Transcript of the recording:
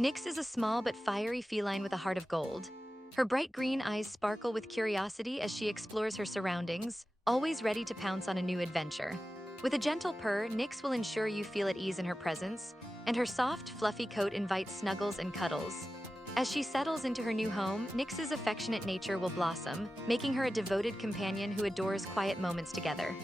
Nyx is a small but fiery feline with a heart of gold. Her bright green eyes sparkle with curiosity as she explores her surroundings, always ready to pounce on a new adventure. With a gentle purr, Nyx will ensure you feel at ease in her presence, and her soft, fluffy coat invites snuggles and cuddles. As she settles into her new home, Nyx's affectionate nature will blossom, making her a devoted companion who adores quiet moments together.